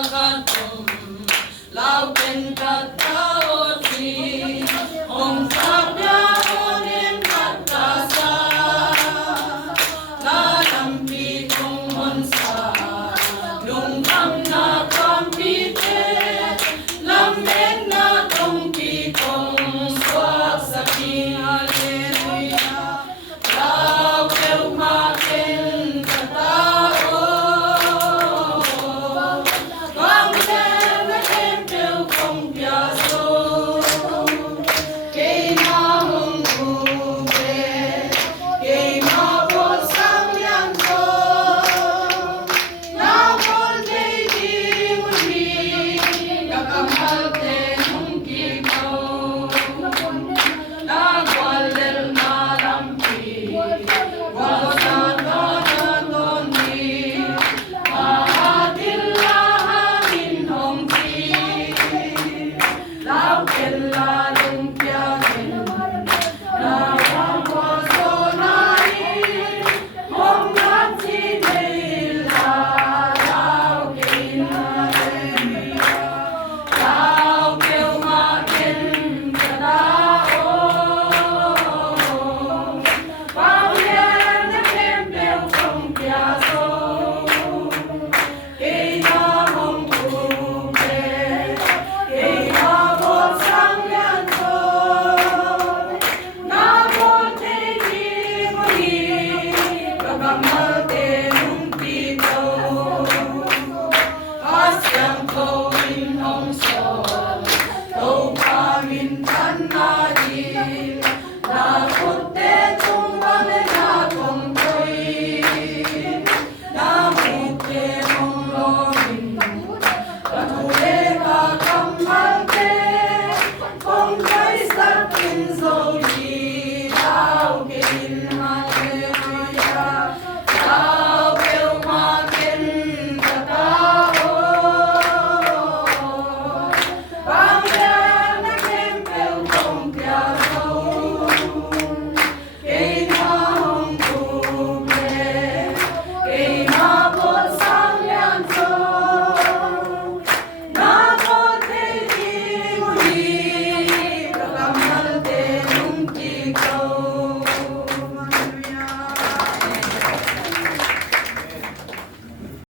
เราเป็นกัตตาโอชีองค์สัพยาโอนิมมัตตาสาลาลัมปีคงมนสาดุงคำนาคำปีเตลำเม็ดนาตรงปีคงสวาสกีฮาเลลูยาเราเกลมาเป็นกัตตาโอYang kau